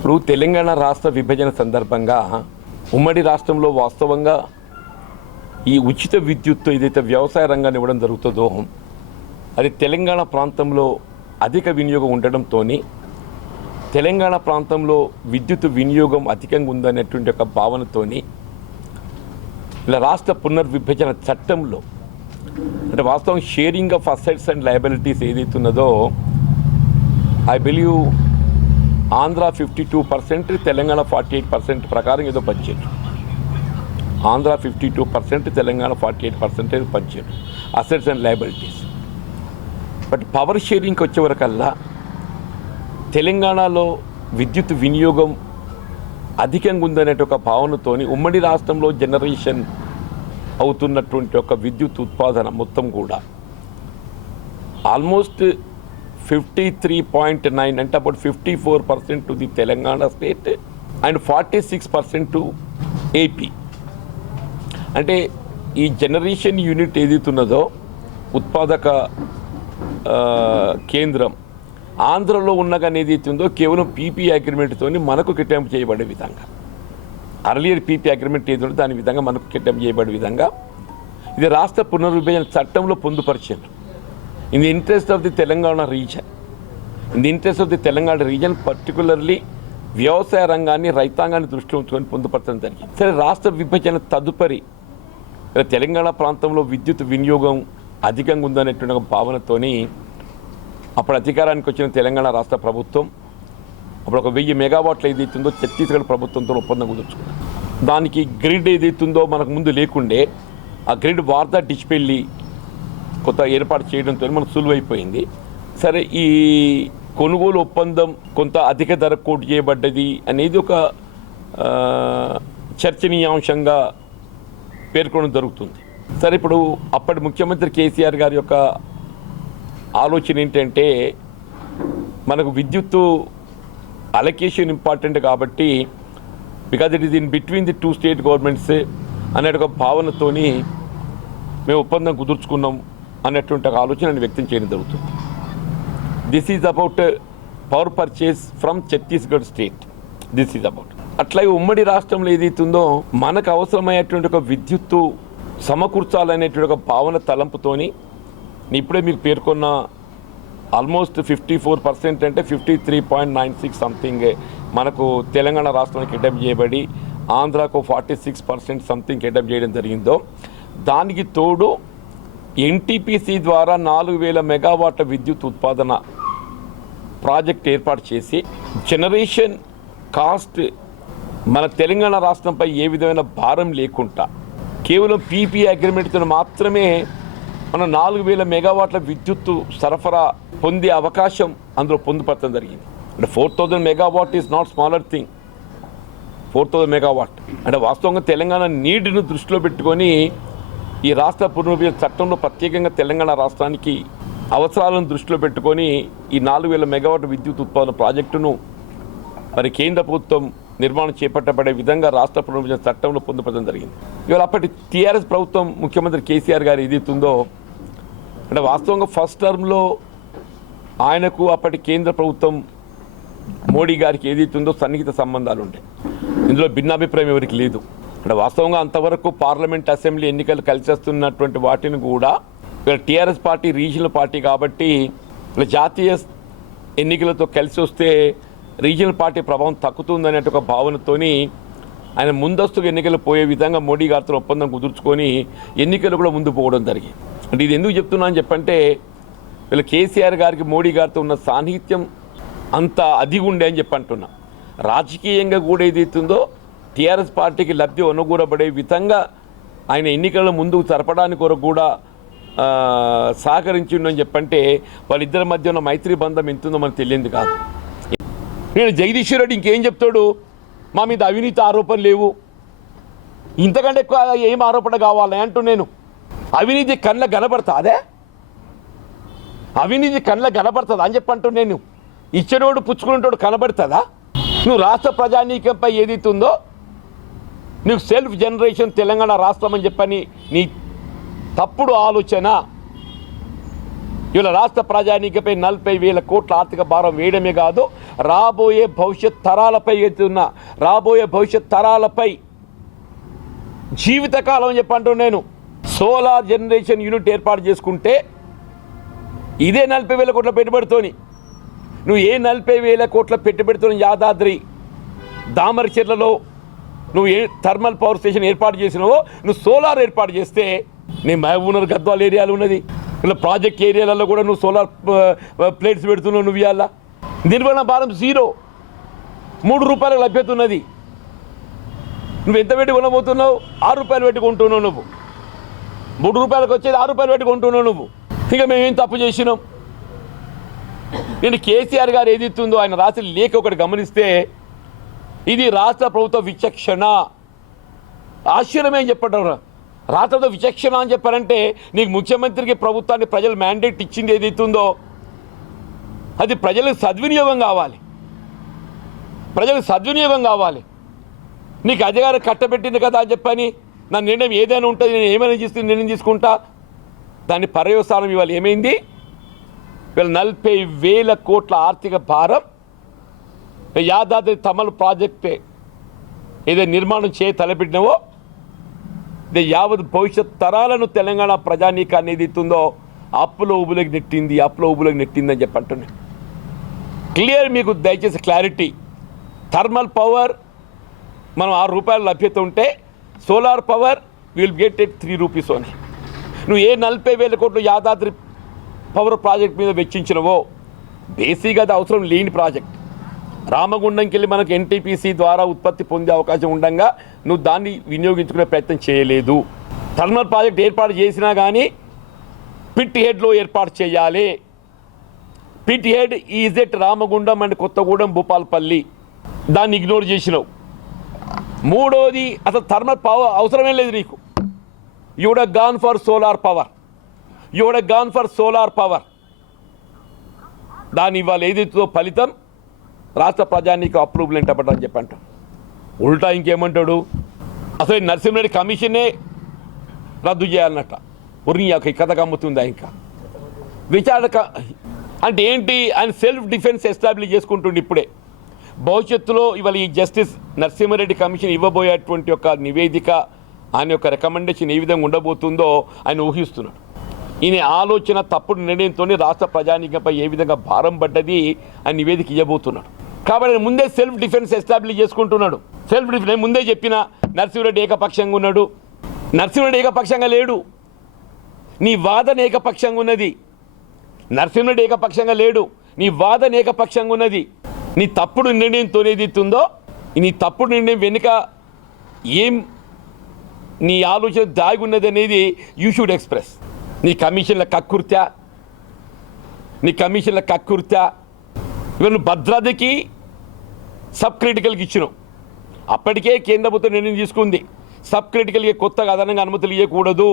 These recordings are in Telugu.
ఇప్పుడు తెలంగాణ రాష్ట్ర విభజన సందర్భంగా ఉమ్మడి రాష్ట్రంలో వాస్తవంగా ఈ ఉచిత విద్యుత్ ఏదైతే వ్యవసాయ రంగాన్ని ఇవ్వడం జరుగుతుందో అది తెలంగాణ ప్రాంతంలో అధిక వినియోగం ఉండడంతో తెలంగాణ ప్రాంతంలో విద్యుత్ వినియోగం అధికంగా ఉందనేటువంటి ఒక భావనతోని ఇలా రాష్ట్ర పునర్విభజన చట్టంలో అంటే వాస్తవం sharing of assets and liabilities ఏదైతున్నదో ఐ బిలీవ్ ఆంధ్ర 52%, తెలంగాణ 48% ప్రకారం ఏదో budget. Andhra 52%, Telangana 48% budget assets and liabilities. But power షేరింగ్కి వచ్చేవరకల్లా తెలంగాణలో విద్యుత్ వినియోగం అధికంగా ఉందనే ఒక భావనతోని ఉమ్మడి రాష్ట్రంలో జనరేషన్ అవుతున్నటువంటి ఒక విద్యుత్ ఉత్పాదన మొత్తం కూడా ఆల్మోస్ట్ 53.9 అంటే about 54% to the Telangana state and 46% to AP. అంటే ఈ జనరేషన్ యూనిట్ ఏదైతున్నదో ఉత్పాదక కేంద్రం ఆంధ్రలో ఉన్నగానే ఏదైతుందో కేవలం పీపీ అగ్రిమెంట్తో మనకు కేటాయింపు చేయబడే విధంగా అర్లియర్ పీపీ అగ్రిమెంట్ ఏదో దాని విధంగా మనకు కేటాయింపు చేయబడే విధంగా ఇది రాష్ట్ర పునర్విభజన చట్టంలో పొందుపరిచారు. In the interest of the Telangana reason, particularly వ్యవసాయ రంగాన్ని రైతాంగాన్ని దృష్టిలో ఉంచుకొని పొందుపరచడం జరిగింది. సరే, రాష్ట్ర విభజన తదుపరి తెలంగాణ ప్రాంతంలో విద్యుత్ వినియోగం అధికంగా ఉందనేటువంటి ఒక భావనతోని అప్పుడు అధికారానికి వచ్చిన తెలంగాణ రాష్ట్ర ప్రభుత్వం అప్పుడు ఒక 1000 మెగావాట్లు ఏదైతుందో ఛత్తీస్గఢ్ ప్రభుత్వంతో ఒప్పందం కుదుర్చుకుంది. దానికి గ్రిడ్ ఏదైతుందో మనకు ముందు లేకుండే ఆ గ్రిడ్ వార్తా డిస్పెల్లి కొత్త ఏర్పాటు చేయడంతో మనకు సులువైపోయింది. సరే, ఈ కొనుగోలు ఒప్పందం కొంత అధిక ధర కోట్ చేయబడ్డది అనేది ఒక చర్చనీయాంశంగా పేర్కొనడం జరుగుతుంది. సరే, ఇప్పుడు అప్పటి ముఖ్యమంత్రి కేసీఆర్ గారి యొక్క ఆలోచన ఏంటంటే మనకు విద్యుత్తు అలొకేషన్ ఇంపార్టెంట్ కాబట్టి because it is in between the 2 state governments అనే ఒక భావనతోని మేము ఒప్పందం కుదుర్చుకున్నాం అన్నటువంటి ఒక ఆలోచనను వ్యక్తం చేయడం జరుగుతుంది. This is about power purchase from Chhattisgarh state. This is about అట్లాగే ఉమ్మడి రాష్ట్రంలో ఏదైతుందో మనకు అవసరమయ్యేటువంటి ఒక విద్యుత్తు సమకూర్చాలనేటువంటి ఒక భావన తలంపుతోని ఇప్పుడే మీకు పేర్కొన్న ఆల్మోస్ట్ 54% అంటే 53.96 సంథింగ్ మనకు తెలంగాణ రాష్ట్రానికి కేటాయింపు చేయబడి ఆంధ్రాకు 46% సంథింగ్ కేటాయింపు చేయడం జరిగిందో దానికి తోడు ఎన్టీపీసీ ద్వారా 4000 మెగావాట్ల విద్యుత్ ఉత్పాదన ప్రాజెక్ట్ ఏర్పాటు చేసి జనరేషన్ కాస్ట్ మన తెలంగాణ రాష్ట్రంపై ఏ విధమైన భారం లేకుండా కేవలం పీపీ అగ్రిమెంట్తో మాత్రమే మనం 4000 మెగావాట్ల విద్యుత్తు సరఫరా పొందే అవకాశం అందులో పొందుపరచడం జరిగింది. అంటే 4000 megawatt is not smaller thing. 4000 megawatt అంటే వాస్తవంగా తెలంగాణ నీడ్ను దృష్టిలో పెట్టుకొని ఈ రాష్ట్ర పునర్విభజన చట్టంలో ప్రత్యేకంగా తెలంగాణ రాష్ట్రానికి అవసరాలను దృష్టిలో పెట్టుకొని ఈ 4000 మెగావాట్ విద్యుత్ ఉత్పాదన ప్రాజెక్టును మరి కేంద్ర ప్రభుత్వం నిర్మాణం చేపట్టబడే విధంగా రాష్ట్ర పునర్విభజన చట్టంలో పొందుపరచడం జరిగింది. ఇవాళ అప్పటి టీఆర్ఎస్ ప్రభుత్వం ముఖ్యమంత్రి కేసీఆర్ గారు ఏదైతుందో అంటే వాస్తవంగా ఫస్ట్ టర్మ్లో ఆయనకు అప్పటి కేంద్ర ప్రభుత్వం మోడీ గారికి ఏదైతుందో సన్నిహిత సంబంధాలు ఉంటాయి. ఇందులో భిన్నాభిప్రాయం ఎవరికి లేదు. అంటే వాస్తవంగా అంతవరకు పార్లమెంట్ అసెంబ్లీ ఎన్నికలు కలిసి వస్తున్నటువంటి వాటిని కూడా టీఆర్ఎస్ పార్టీ రీజనల్ పార్టీ కాబట్టి జాతీయ ఎన్నికలతో కలిసి వస్తే రీజనల్ పార్టీ ప్రభావం తగ్గుతుందనే ఒక భావనతోని ఆయన ముందస్తుగా ఎన్నికలు పోయే విధంగా మోడీ గారితో ఒప్పందం కుదుర్చుకొని ఎన్నికలు కూడా ముందు పోవడం జరిగింది. అంటే ఇది ఎందుకు చెప్తున్నా అని చెప్పంటే వీళ్ళ కేసీఆర్ గారికి మోడీ గారితో ఉన్న సాన్నిహిత్యం అంత అదిగుండే అని చెప్పి అంటున్నా. రాజకీయంగా కూడా ఏదైతుందో టీఆర్ఎస్ పార్టీకి లబ్ధి ఒనగూరబడే విధంగా ఆయన ఎన్నికల ముందుకు జరపడానికి కొరకు కూడా సహకరించిండని చెప్పంటే వాళ్ళిద్దరి మధ్య ఉన్న మైత్రి బంధం ఎంతుందో మనకు తెలియదు కాదు. నేను జగదీశ్వర్ రెడ్డి ఇంకేం చెప్తాడు, మా మీద అవినీతి ఆరోపణలు లేవు, ఇంతకంటే ఎక్కువ ఏం ఆరోపణ కావాలి అంటూ నేను అవినీతి కళ్ళ కనబడతా అదే అవినీతి కళ్ళ కనబడుతుంది అని చెప్పంటూ నేను ఇచ్చినోడు పుచ్చుకునేటోడు కనబడుతుందా? నువ్వు రాష్ట్ర ప్రజానీకంపై ఏదైతుందో నువ్వు సెల్ఫ్ జనరేషన్ తెలంగాణ రాష్ట్రం అని చెప్పని నీ తప్పుడు ఆలోచన ఇవాళ రాష్ట్ర ప్రజానీకంపై 40,000 కోట్ల ఆర్థిక భారం వేయడమే కాదు, రాబోయే భవిష్యత్ తరాలపై ఎత్తున్న రాబోయే భవిష్యత్ తరాలపై జీవితకాలం అని చెప్పంటూ నేను సోలార్ జనరేషన్ యూనిట్ ఏర్పాటు చేసుకుంటే ఇదే 40,000 కోట్ల పెట్టుబడితోని నువ్వు ఏ 40,000 కోట్ల పెట్టుబడితో యాదాద్రి దామరచెర్లలో నువ్వు ఏ థర్మల్ పవర్ స్టేషన్ ఏర్పాటు చేసినావో నువ్వు సోలార్ ఏర్పాటు చేస్తే నీ మహబూబ్నగర్ గద్వాల ఏరియాలో ఉన్నది, ఇలా ప్రాజెక్ట్ ఏరియాలలో కూడా నువ్వు సోలార్ ప్లేట్స్ పెడుతున్నావు. నువ్వు ఇవాళ నిర్వహణ భారం 0, 3 రూపాయలకు లభ్యత ఉన్నది. నువ్వు ఎంత పెట్టి కొనబోతున్నావు? 6 రూపాయలు పెట్టి కొంటున్నావు. నువ్వు 3 రూపాయలకు వచ్చేది 6 రూపాయలు పెట్టి కొంటున్నావు. నువ్వు ఇక మేమేం తప్పు చేసినాం? నేను కేసీఆర్ గారు ఏది ఇస్తుందో ఆయన రాసిన లేఖ ఒకటి గమనిస్తే ఇది రాష్ట్ర ప్రభుత్వ విచక్షణ. ఆశ్చర్యమే చెప్పడం, రాష్ట్ర విచక్షణ అని చెప్పారంటే నీకు ముఖ్యమంత్రికి ప్రభుత్వాన్ని ప్రజలు మ్యాండేట్ ఇచ్చింది ఏది ఇస్తుందో అది ప్రజలకు సద్వినియోగం కావాలి, ప్రజలకు సద్వినియోగం కావాలి. నీకు అధికారం కట్టబెట్టింది కదా అని చెప్పని నా నిర్ణయం ఏదైనా ఉంటుంది, నేను ఏమైనా చేస్తే నిర్ణయం తీసుకుంటా. దాని పర్యవసానం ఇవాళ ఏమైంది? ఇవాళ 40,000 కోట్ల ఆర్థిక భారం యాదాద్రి తమల్ ప్రాజెక్టే ఏదైతే నిర్మాణం తలపెట్టినవో ఇది యావత్ భవిష్యత్ తరాలను తెలంగాణ ప్రజానీకాన్ని ఏది ఇస్తుందో అప్పులో ఊబులోకి నెట్టింది అని చెప్పి అంటున్నాను. క్లియర్, మీకు దయచేసి క్లారిటీ. థర్మల్ పవర్ మనం 6 రూపాయల లభ్యత ఉంటే solar power will get at 3 rupees అని. నువ్వు ఏ 40,000 కోట్లు యాదాద్రి పవర్ ప్రాజెక్ట్ మీద వెచ్చించినవో బేసిక్గా అది అవసరం లేని ప్రాజెక్ట్. రామగుండంకి వెళ్ళి మనకు ఎన్టీపీసీ ద్వారా ఉత్పత్తి పొందే అవకాశం ఉండగా నువ్వు దాన్ని వినియోగించుకునే ప్రయత్నం చేయలేదు. థర్మల్ ప్రాజెక్ట్ ఏర్పాటు చేసినా కానీ పిట్ హెడ్లో ఏర్పాటు చేయాలి. Pit head is at Ramagundam and Kothagudem Bhupalpally, దాన్ని ఇగ్నోర్ చేసినావు. మూడోది అసలు థర్మల్ పవర్ అవసరమే లేదు నీకు. You would have gone for solar power. దాని ఇవాళ ఏదైతుందో ఫలితం రాష్ట్ర ప్రజానీక అప్రూవల్ ఏంటని చెప్పంట. ఉల్టా ఇంకేమంటాడు, అసలు నరసింహారెడ్డి కమిషనే రద్దు చేయాలన్నట్ట. ఉరి కథ కమ్ముతుందా? ఇంకా విచారణ అంటే ఏంటి? ఆయన సెల్ఫ్ డిఫెన్స్ ఎస్టాబ్లిష్ చేసుకుంటుండే. ఇప్పుడే భవిష్యత్తులో ఇవాళ ఈ జస్టిస్ నరసింహారెడ్డి కమిషన్ ఇవ్వబోయేటువంటి ఒక నివేదిక, ఆయన యొక్క రికమెండేషన్ ఏ విధంగా ఉండబోతుందో ఆయన ఊహిస్తున్నాడు. ఈయన ఆలోచన తప్పుడు నిర్ణయంతో రాష్ట్ర ప్రజానీకంపై ఏ విధంగా భారం పడ్డది అని నివేదిక ఇవ్వబోతున్నాడు. కాబట్టి ముందే సెల్ఫ్ డిఫెన్స్ ఎస్టాబ్లిష్ చేసుకుంటున్నాడు. సెల్ఫ్ డిఫెన్స్ ముందే చెప్పిన నరసింహారెడ్డి ఏకపక్షంగా ఉన్నాడు. నరసింహారెడ్డి ఏకపక్షంగా లేడు, నీ వాదన ఏకపక్షంగా ఉన్నది. నరసింహారెడ్డి ఏకపక్షంగా లేడు, నీ వాదన ఏకపక్షంగా ఉన్నది. నీ తప్పుడు నిర్ణయంతో ఏదైతుందో నీ తప్పుడు నిర్ణయం వెనుక ఏం నీ ఆలోచన దాగి ఉన్నది అనేది యూ షుడ్ ఎక్స్ప్రెస్. నీ కమిషన్ల కక్కుర్త్యా ఇవన్నీ భద్రతకి సబ్ క్రిటికల్కి ఇచ్చినావు. అప్పటికే కేంద్ర ప్రభుత్వం నిర్ణయం తీసుకుంది సబ్ క్రిటికల్కి కొత్తగా అదనంగా అనుమతులు ఇవ్వకూడదు.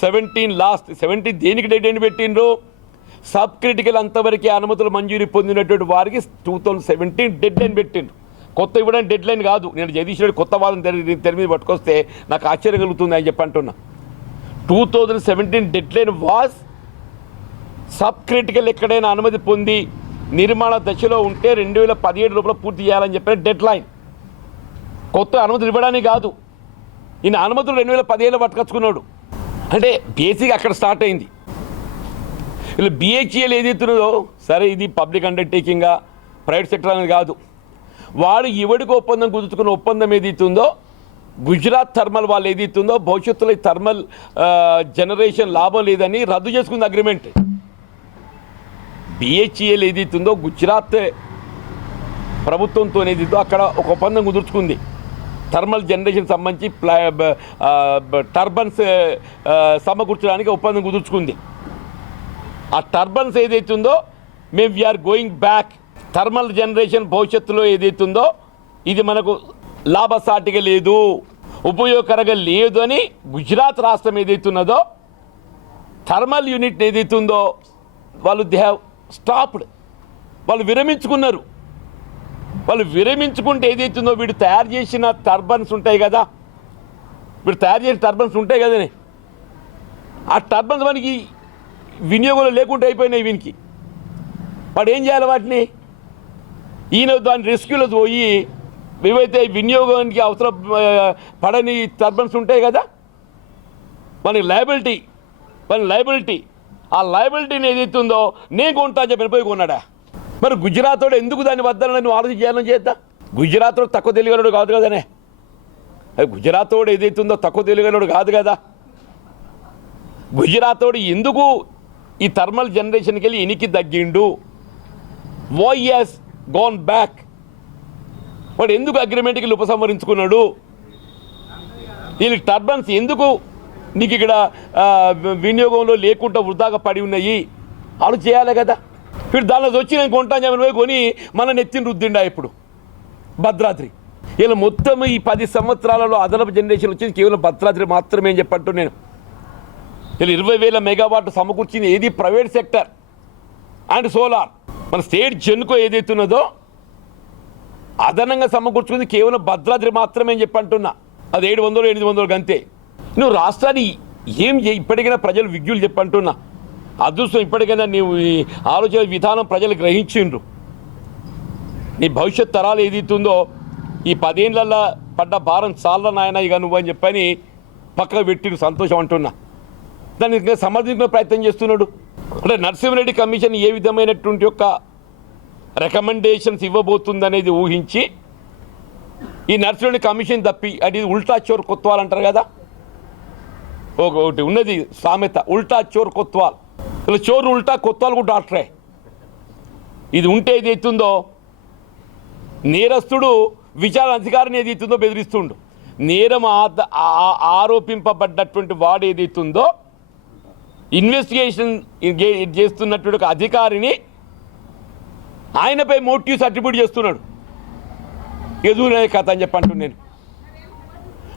17 దేనికి డెడ్ లైన్ పెట్టిండ్రు? సబ్ క్రిటికల్ అంతవరకే అనుమతులు మంజూరు పొందినటువంటి వారికి 2017 డెడ్ లైన్ పెట్టిండ్రు. కొత్త ఇవ్వడానికి డెడ్ లైన్ కాదు. నేను జగదీశ్వరుడు కొత్త వాదం తెర మీద పట్టుకొస్తే నాకు ఆశ్చర్యం కలుగుతుంది అని చెప్పి అంటున్నా. 2017 dead line was sub critical ఎక్కడైనా అనుమతి పొంది నిర్మాణ దశలో ఉంటే 2017 లోపల పూర్తి చేయాలని చెప్పిన డెడ్ లైన్. కొత్త అనుమతులు ఇవ్వడానికి కాదు. ఈయన అనుమతులు 2017 పట్టుకొచ్చుకున్నాడు. అంటే బేసిక్ అక్కడ స్టార్ట్ అయింది. ఇలా బిహెచ్ఎల్ ఏదైతున్నదో సరే, ఇది పబ్లిక్ అండర్టేకింగ్గా ప్రైవేట్ సెక్టర్ అనేది కాదు. వాడు ఎవడికి ఒప్పందం కుదుర్చుకున్న ఒప్పందం ఏదైతుందో గుజరాత్ థర్మల్ వాళ్ళు ఏదైతుందో భవిష్యత్తులో ఈ థర్మల్ జనరేషన్ లాభం లేదని రద్దు చేసుకుంది అగ్రిమెంట్. బిహెచ్ఎల్ ఏదైతుందో గుజరాత్ ప్రభుత్వంతో ఏదైతుందో అక్కడ ఒక ఒప్పందం కుదుర్చుకుంది. థర్మల్ జనరేషన్ సంబంధించి టర్బన్స్ సమకూర్చడానికి ఒప్పందం కుదుర్చుకుంది. ఆ టర్బన్స్ ఏదైతుందో మేము we're going back. Thermal generation భవిష్యత్తులో ఏదైతుందో ఇది మనకు లాభసాటిగా లేదు, ఉపయోగకరంగా లేదు అని గుజరాత్ రాష్ట్రం ఏదైతున్నదో థర్మల్ యూనిట్ ఏదైతుందో వాళ్ళు దే హ్యావ్ స్టాప్డ్. వాళ్ళు విరమించుకున్నారు. వాళ్ళు విరమించుకుంటే ఏదైతుందో వీడు తయారు చేసిన టర్బన్స్ ఉంటాయి కదా, వీడు తయారు చేసిన టర్బన్స్ ఉంటాయి కదనే, ఆ టర్బన్స్ మనకి వినియోగంలో లేకుండా అయిపోయినాయి. వీనికి వాడు ఏం చేయాలి? వాటిని ఈయన దాని రెస్క్యూలో పోయి ఏవైతే వినియోగానికి అవసరం పడని టర్బన్స్ ఉంటాయి కదా, మనకి లయబిలిటీ ఆ లయబిలిటీని ఏదైతుందో నేను కొంటా అని చెప్పి పోయి కొన్నాడా? మరి గుజరాత్ వాడు ఎందుకు దాన్ని వద్దని నువ్వు ఆలోచన చేయాలని చేద్దా? గుజరాత్ వాడు తక్కువ తెలియగలడు కాదు కదనే. అది గుజరాత్ వాడు ఏదైతుందో తక్కువ తెలియగలడు కాదు కదా. గుజరాత్ వాడు ఎందుకు ఈ థర్మల్ జనరేషన్కి వెళ్ళి ఎనికి తగ్గిండు? Why has gone back? వాడు ఎందుకు అగ్రిమెంట్కి ఉపసంహరించుకున్నాడు? వీళ్ళకి టర్బన్స్ ఎందుకు నీకు ఇక్కడ వినియోగంలో లేకుండా వృధాగా పడి ఉన్నాయి? వాళ్ళు చేయాలి కదా. వీడు దానిలో వచ్చి నేను కొంటాను చెప్పని కొని మన నెత్తిని రుద్దిండా ఇప్పుడు భద్రాద్రి. ఇలా మొత్తం ఈ 10 సంవత్సరాలలో అదనపు జనరేషన్ వచ్చింది కేవలం భద్రాద్రి మాత్రమే అని చెప్పంటూ నేను. ఇలా 20,000 మెగావాట్లు సమకూర్చింది ఏది ప్రైవేట్ సెక్టర్ అండ్ సోలార్. మన స్టేట్ జెన్కో ఏదైతున్నదో అదనంగా సమకూర్చుకుంది కేవలం భద్రాద్రి మాత్రమే అని చెప్పంటున్నా. అది 700-800 అంతే. నువ్వు రాష్ట్రాన్ని ఏం ఇప్పటికైనా ప్రజలు విజ్ఞులు చెప్పంటున్నా. అదృష్టం ఇప్పటికైనా నీవు ఈ ఆలోచన విధానం ప్రజలు గ్రహించిండ్రు. నీ భవిష్యత్ తరాలు ఏదైతుందో ఈ 10 ఏళ్ళల్లో పడ్డ భారం చాలా నాయన ఇక నువ్వు అని చెప్పని పక్కకు పెట్టిరు. సంతోషం అంటున్నా. దాన్ని ఇంకా సమర్థించుకునే ప్రయత్నం చేస్తున్నాడు. అంటే నరసింహారెడ్డి కమిషన్ ఏ విధమైనటువంటి యొక్క రికమెండేషన్స్ ఇవ్వబోతుందనేది ఊహించి ఈ నరసింహారెడ్డి కమిషన్ తప్పి అది ఉల్టా చోర్ కొత్వాల్ అంటారు కదా, ఒకటి ఉన్నది సామెత, ఉల్టా చోర్ కొత్వాల్. ఇలా చోరు ఉల్టా కొత్వాల్ కూడా డాక్టరే. ఇది ఉంటే ఏదైతుందో నేరస్తుడు విచారణ అధికారిని ఏదైతుందో బెదిరిస్తుండు. నేరం ఆరోపింపబడ్డటువంటి వాడు ఏదైతుందో ఇన్వెస్టిగేషన్ చేస్తున్నటువంటి ఒక అధికారిని ఆయనపై మోటివ్స్ అట్రిబ్యూట్ చేస్తున్నాడు. ఎదురునే కథ అని చెప్పంటూ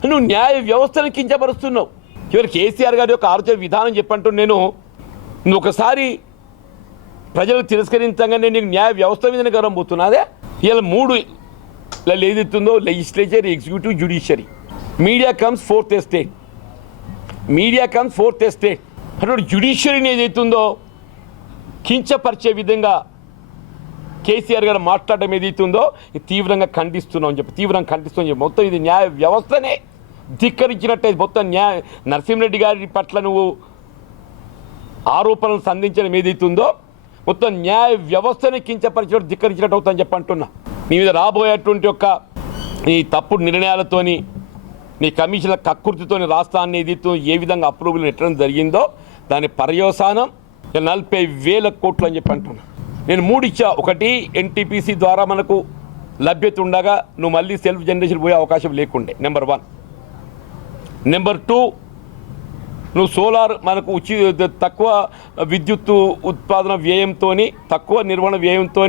నువ్వు న్యాయ వ్యవస్థను కించపరుస్తున్నావు. చివరి కేసీఆర్ గారి యొక్క ఆలోచన విధానం చెప్పంటూ నువ్వు ఒకసారి ప్రజలు తిరస్కరించగానే నీకు న్యాయ వ్యవస్థ మీదనే గౌరవం పోతున్నదే. ఇలా 3 ఇలా ఏదైతుందో legislature, executive, judiciary. Media comes fourth estate. అటువంటి జ్యుడిషియరీని ఏదైతుందో కించపరిచే విధంగా కేసీఆర్ గారు మాట్లాడడం ఏదైతుందో తీవ్రంగా ఖండిస్తున్నాం చెప్పి మొత్తం ఇది న్యాయ వ్యవస్థనే ధిక్కరించినట్టే. మొత్తం నరసింహారెడ్డి గారి పట్ల నువ్వు ఆరోపణలు సంధించడం ఏదైతుందో మొత్తం న్యాయ వ్యవస్థని కించపరిచినట్టు ధిక్కరించినట్టు అవుతుందని చెప్పంటున్నా. నీ మీద రాబోయేటువంటి యొక్క నీ తప్పుడు నిర్ణయాలతోని నీ కమిషన్ల కక్కుర్తితోని రాష్ట్రాన్ని ఏదైతే ఏ విధంగా అప్రూవల్ పెట్టడం జరిగిందో దాని పర్యవసానం 40,000 కోట్లు అని చెప్పి అంటున్నా. నేను 3 ఇచ్చా. ఒకటి ఎన్టీపీసీ ద్వారా మనకు లభ్యత ఉండగా నువ్వు మళ్ళీ సెల్ఫ్ జనరేషన్ పోయే అవకాశం లేకుండే, నెంబర్ 1. నెంబర్ 2, నువ్వు సోలార్ మనకు తక్కువ విద్యుత్ ఉత్పాదన వ్యయంతో తక్కువ నిర్వహణ వ్యయంతో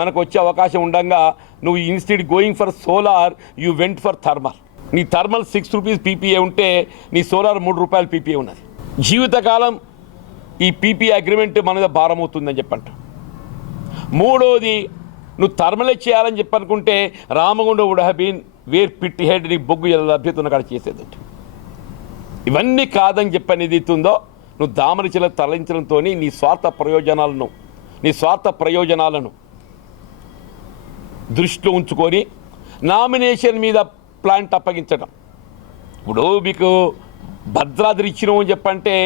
మనకు వచ్చే అవకాశం ఉండగా నువ్వు instead going for solar you went for thermal. నీ థర్మల్ 6 రూపీస్ పీపీఏ ఉంటే నీ సోలార్ 3 రూపాయలు పీపీఏ ఉన్నది. జీవితకాలం ఈ పీపీఏ అగ్రిమెంట్ మన మీద భారం అవుతుందని చెప్పంట. 3వది, నువ్వు థర్మలే చేయాలని చెప్పనుకుంటే Ramagundam would have been where pit head, నీ బొగ్గు ఎలా లభ్యత ఉన్న కాడ చేసేది. ఇవన్నీ కాదని చెప్పని ఏదైతుందో నువ్వు దామరిచిల తరలించడంతో నీ స్వార్థ ప్రయోజనాలను దృష్టిలో ఉంచుకొని నామినేషన్ మీద ప్లాంట్ అప్పగించడం. ఇప్పుడు మీకు భద్రాద్రి ఇచ్చినావు అని చెప్పంటే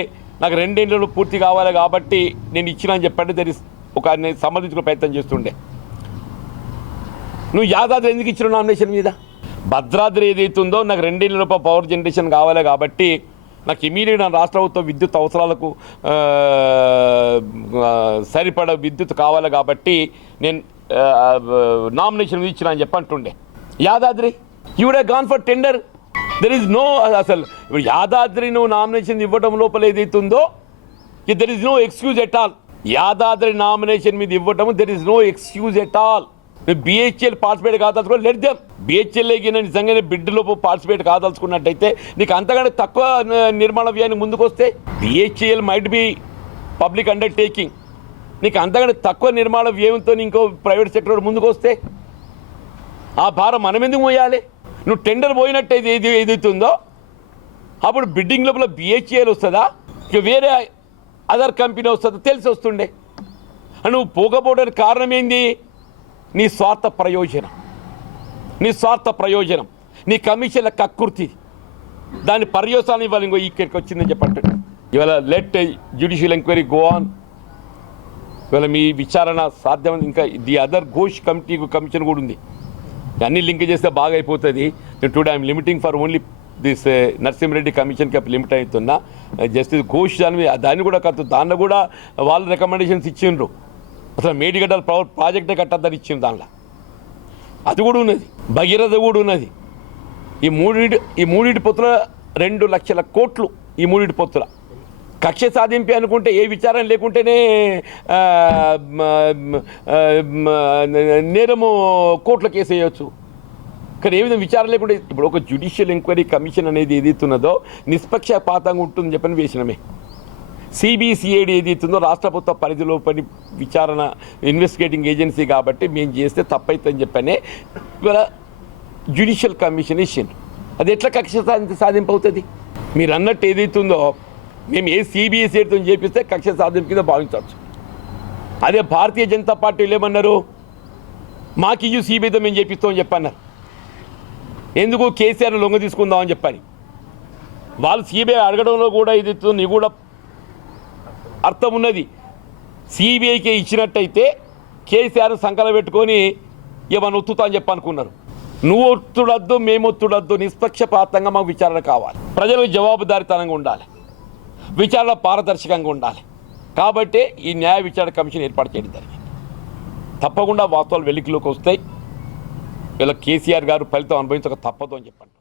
నాకు 2 ఏళ్ళు పూర్తి కావాలి కాబట్టి నేను ఇచ్చినా అని చెప్పంటే ఒక సమర్థించుకునే ప్రయత్నం చేస్తుండే. నువ్వు యాదాద్రి ఎందుకు ఇచ్చినావు నామినేషన్ మీద? భద్రాద్రి ఏదైతుందో నాకు 2 ఏళ్ళ పవర్ జనరేషన్ కావాలి కాబట్టి నాకు ఇమీడియట్ నా రాష్ట్ర ప్రభుత్వం విద్యుత్ అవసరాలకు సరిపడ విద్యుత్ కావాలి కాబట్టి నేను నామినేషన్ ఇచ్చిన అని చెప్పంటుండే. Yadadri you would have gone for tender. There is no, అసలు ఇప్పుడు యాదాద్రి నువ్వు నామినేషన్ ఇవ్వడం లోపల ఏదైతుందో there is no excuse at all. Yadadri nomination మీద ఇవ్వటము there is no excuse at all. నువ్వు బిహెచ్ఎల్ పార్టిసిపేట్ కాదలుచుకో లెట్ దెమ్. బిహెచ్ఎల్కి నిజంగానే బిడ్డలో పార్టిసిపేట్ కాదలుచుకున్నట్టయితే నీకు అంతకంటే తక్కువ నిర్మాణ వ్యయాన్ని ముందుకు వస్తే BHEL might be public undertaking, నీకు అంతకంటే తక్కువ నిర్మాణ వ్యయంతో ఇంకో ప్రైవేట్ సెక్టర్ ముందుకు వస్తే ఆ భారం మనం ఎందుకు మోయాలి? నువ్వు టెండర్ పోయినట్టు ఏదైతుందో అప్పుడు బిడ్డింగ్ లోపల బిహెచ్ఏలు వస్తుందా, ఇక వేరే అదర్ కంపెనీ వస్తుందో తెలిసి వస్తుండే. నువ్వు పోకపోవడానికి కారణం ఏంది? నీ స్వార్థ ప్రయోజనం, నీ కమిషన్ల కక్కుర్తి, దాని పర్యవసానం ఇవాళ ఇంకో ఇక్కడికి వచ్చిందని చెప్పంటాడు. ఇవాళ let judicial enquiry go on. ఇవాళ మీ విచారణ సాధ్యం. ఇంకా ది అదర్ ఘోష్ కమిషన్ కూడా ఉంది. అన్ని లింక్ చేస్తే బాగా అయిపోతుంది. Today I'm limiting for only this Narasimha Reddy కమిషన్కి లిమిట్ అవుతున్నా. జస్టిస్ ఘోష్ దాన్ని కూడా దానిలో కూడా వాళ్ళు రికమెండేషన్స్ ఇచ్చిండ్రు. అసలు మేడిగడ్డల ప్రాజెక్టే కట్టద్దని ఇచ్చింది. దానిలో అది కూడా ఉన్నది, భగీరథ కూడా ఉన్నది. ఈ మూడింటి పొత్తుల 2 లక్షల కోట్లు. ఈ మూడింటి పొత్తుల కక్ష సాధింపి అనుకుంటే ఏ విచారణ లేకుంటేనే నేరము కోర్టులో కేసు వేయవచ్చు. కానీ ఏ విధంగా విచారణ లేకుంటే ఇప్పుడు ఒక జ్యుడిషియల్ ఎంక్వైరీ కమిషన్ అనేది ఏదైతున్నదో నిష్పక్షపాతంగా ఉంటుందని చెప్పని వేసినమే. సిబిసిఐడి ఏదైతుందో రాష్ట్ర ప్రభుత్వ పరిధిలో పని విచారణ ఇన్వెస్టిగేటింగ్ ఏజెన్సీ కాబట్టి మేము చేస్తే తప్పైతుందని చెప్పనే ఇవాళ జ్యుడిషియల్ కమిషన్ ఇచ్చిండ్రు. అది ఎట్లా కక్ష సాధింపు అవుతుంది? మీరు అన్నట్టు ఏదైతుందో మేము ఏ సిబిఎస్ఈతో చేపిస్తే కక్ష సాధింపు కింద భావించవచ్చు. అదే భారతీయ జనతా పార్టీలు ఏమన్నారు? మాకు ఇయ్యు సిబిఐతో మేము చేపిస్తామని చెప్పన్నారు. ఎందుకు? కేసీఆర్ను లొంగ తీసుకుందామని చెప్పని. వాళ్ళు సిబిఐ అడగడంలో కూడా ఇది నీ కూడా అర్థం ఉన్నది. సిబిఐకి ఇచ్చినట్టయితే కేసీఆర్ సంకలం పెట్టుకొని ఏమన్నా ఒత్తుతా అని చెప్పనుకున్నారు. నువ్వు ఒత్తుడద్దు, మేము ఒత్తుడద్దు, నిష్పక్షపాతంగా మాకు విచారణ కావాలి. ప్రజలకు జవాబుదారీతనంగా ఉండాలి, విచారణ పారదర్శకంగా ఉండాలి. కాబట్టి ఈ న్యాయ విచారణ కమిషన్ ఏర్పాటు చేయడం జరిగింది. తప్పకుండా వాస్తవాలు వెలికిలోకి వస్తాయి. ఇలా కేసీఆర్ గారు ఫలితం అనుభవించక తప్పదు అని చెప్పండి.